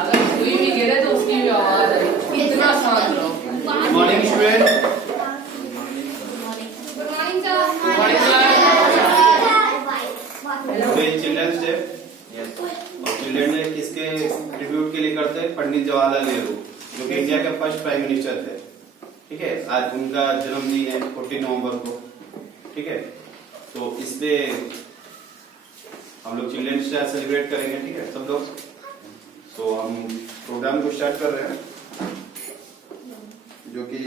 अगर कोई भी गिरे तो उसकी भी आवाज आई। इतना शांत रहो। Morning student. Children's day children day किसके ट्रिब्यूट के लिए करते हैं? पंडित जवाहरलाल नेहरू, जो कि इंडिया के फर्स्ट प्राइम मिनिस्टर थे। ठीक है, आज उनका जन्मदिन है 14 नवंबर को। ठीक है, तो इसलिए हम लोग चिल्ड्रंस डे सेलिब्रेट करेंगे। ठीक है सब लोग। तो हम प्रोग्राम को स्टार्ट कर रहे हैं, जो कि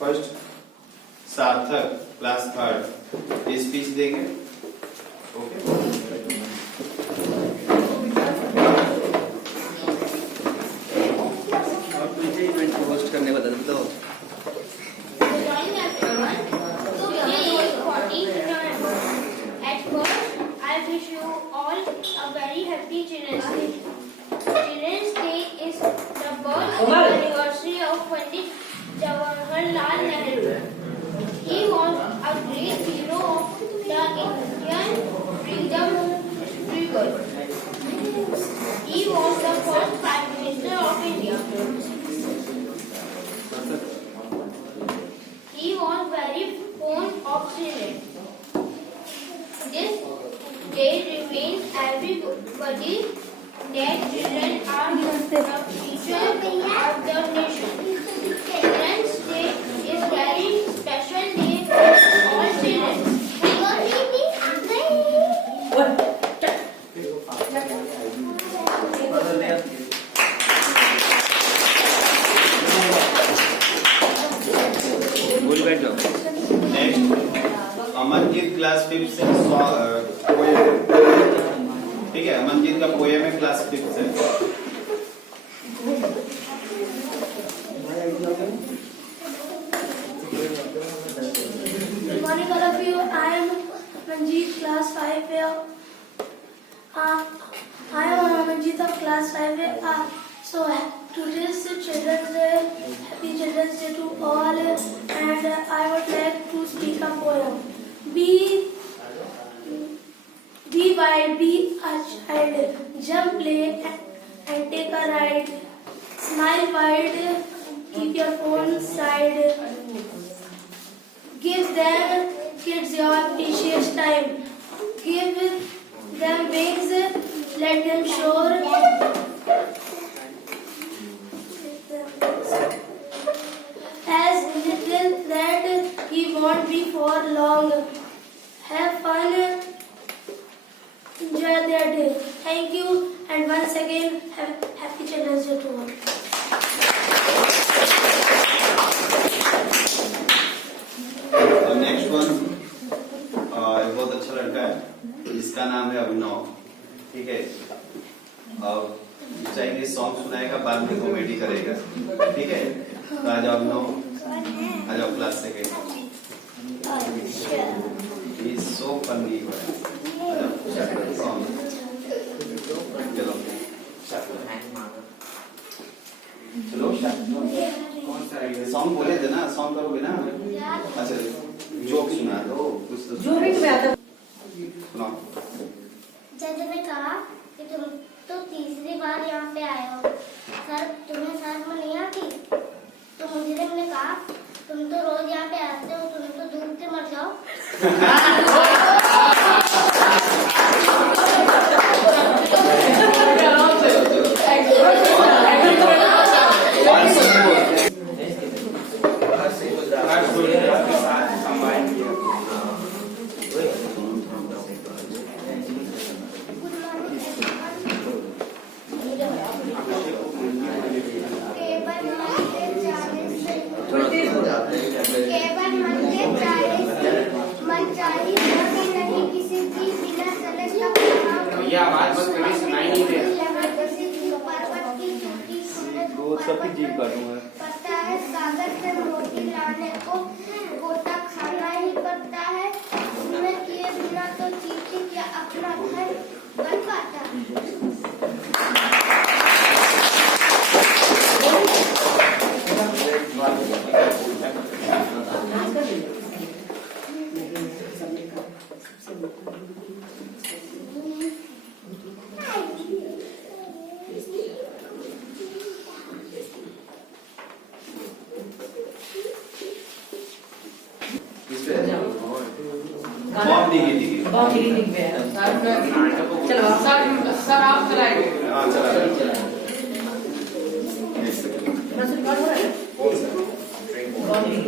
फर्स्ट सार्थक क्लास 3 ये स्पीच देंगे। ओके, और तुझे इवेंट को होस्ट करने बदल दो। At first, I wish you all a very happy Children's Day. Children's Day is the birth anniversary of Pandit Jawaharlal Nehru. He was a great hero of the Indian freedom struggle. He was the first Prime Minister of India. He was very fond of children. This day reminds everybody that children are the future of the nation. Children's Day is very special day for all children. बोल बैठ जाओ। Next Amanjeet class 5 से poem. ठीक है, अमनजीत का poem है class 5 से। Good morning, all of you. I am Manjeet, class 5 here. I am Manjeet of class 5 here. So today's Children's Day. Happy Children's Day to all. And I would like to speak a poem. Be wild, be a child. Jump, play, and take a ride. Smile wide, keep your phone side. Give them kids your precious time. Give them wings, let them soar. As little that he won't be for long. Have fun, enjoy their day. Thank you, and once again, happy Children's Day to all. Next one बहुत अच्छा लड़का है, इसका नाम है अभिनव। ठीक है, अब चाहिए सॉन्ग सुनाएगा, बाद में कॉमेडी करेगा। ठीक है, तो आ जाओ अभिनव, आ जाओ class 2। He's so funny. Song. चलो सॉन्ग बोले थे ना, सॉन्ग करोगे ना? अच्छा जोक सुना दो, कुछ तो सुनाओ। जज ने कहा कि तुम तो तीसरी बार यहाँ पे आए हो, सर तुम्हें शर्म नहीं आती? तो मुजरिम ने कहा तुम तो रोज यहाँ पे आते हो, तुम तो धूप से मर जाओ। सबकी जीव काटूंगा। पता है कागज से रोटी लाने को गोता खाना ही पड़ता है, उसमें किए बिना तो चीटी क्या अपना घर बन पाता है। बॉम्ब डिगी बहुत ही लिख गया है। चलो सर आप चलाएंगे। हाँ चला बस रिकॉर्ड हो रहा है। कौन सा बहुत ही